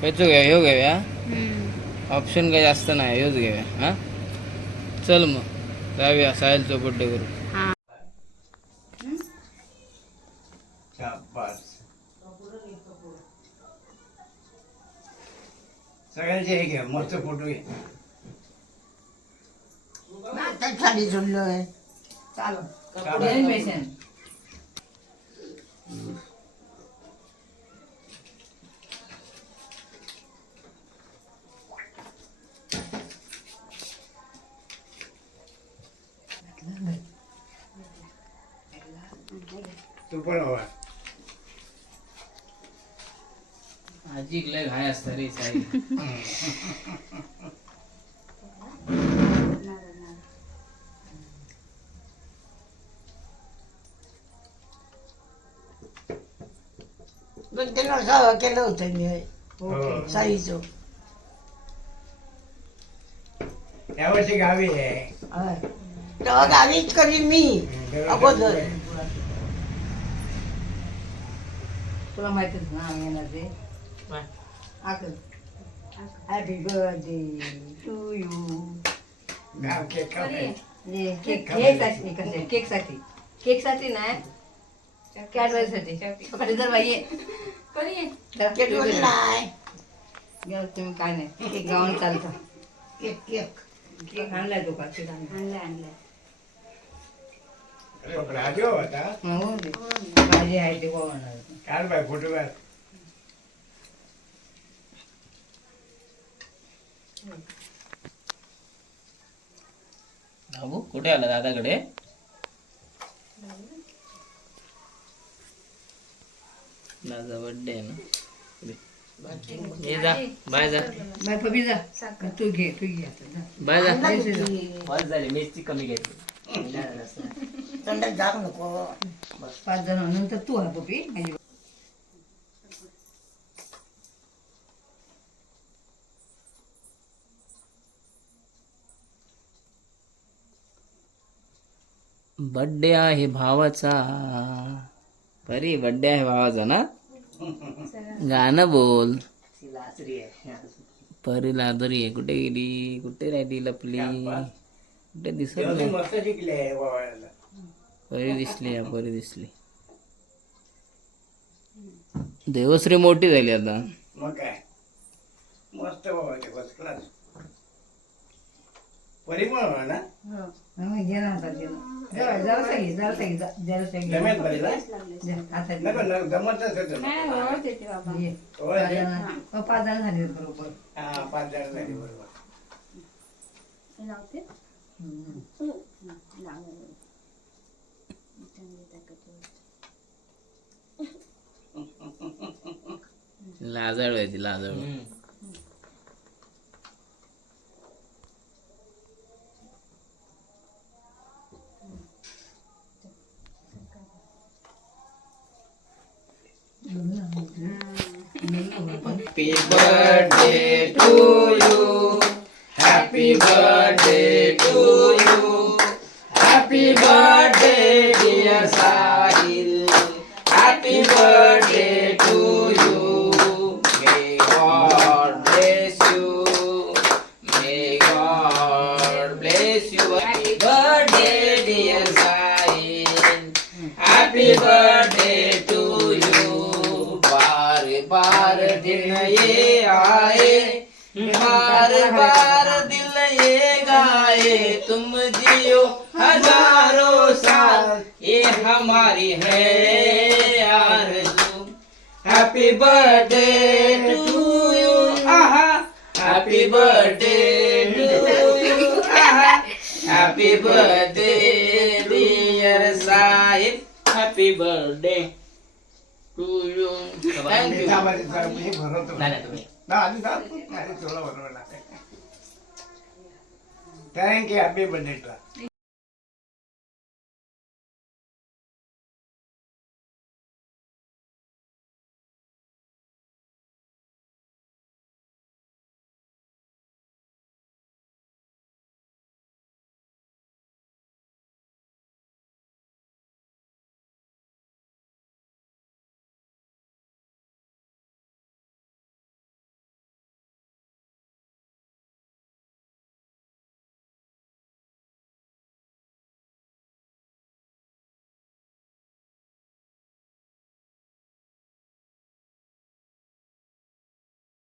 खयचो घेऊया ह्यो घेऊया. ऑप्शन काही जास्त नाही ह्योच घेऊया हा? चल मग जाऊया साहिलचो बड्डे करू शाबास. सगळ्यांचे हे घ्या मस्त फोटो घे. खाली झुललोय तू पण हवा. आजी लय घाय असता रे साहिल दोन तीन वर्ष केलं होतं मी हो. साईचं. यावर्षी गावी आहे. तेव्हा गावीच करी मी अगोदर. तुला माहितीच ना आम्ही येणार ते हॅपी बर्थडे टू यू गाव केक कापायचं. केक केकसाठी कसं? केकसाठी. केकसाठी नाही कॅडबरी साठी. सकाळी जर बाई. ये केक वगैरे नाही घ्या तुम्ही काय नाही. केक गावाला चालतं. केक केक केक आणलाय तो का केक आणलाय होता. हो दे. भाजी आहे ते आणणार काढ बाय फोटो काढ बाबू कुठे आला दादाकडे? दादा बड्डे आहे ना. ये जा बाय जा. बाय पबी जा. तू घे तू घे आता जा. बाय जा. बस झाली मेसची कमी घ्यायची थंड जाग नको पाच जण नंतर तू हा पपी बड्डे आहे भावाचा. परी बड्डे आहे भावाचा ना? गाणं बोल. परी लादरी आहे. कुठे गेली? कुठे राहिली लपली? कुठे दिसत नाही? परी दिसली या परी दिसली. देवश्री मोठी झाली आता. मग काय? मस्त वावायचे फर्स्ट क्लास हो हा, घे घे. जरा घे. ये. होय पाच. जण हो, पाच जण झाले बरोबर. हा पाच जण झाली बरोबर. हम्म. लाजाळू आहे ती लाजाळू. Happy birthday to you. Happy birthday to you. Happy birthday, dear Sahil. Happy birthday to you. May God bless you. ये आए बार बार दिल ये गाए तुम जियो हजारों साल। ये हमारी है आरज़ू। हैप्पी बर्थडे टू यू आहा। हैप्पी बर्थडे टू यू आहा। Happy birthday dear Sahib. Happy birthday to you thank you थांबायचं, जरा हे भरवतो. नाही नाही तुम्ही ना, आधी जा. नाही, तुला बरोबर लागेल. Thank you happy birthday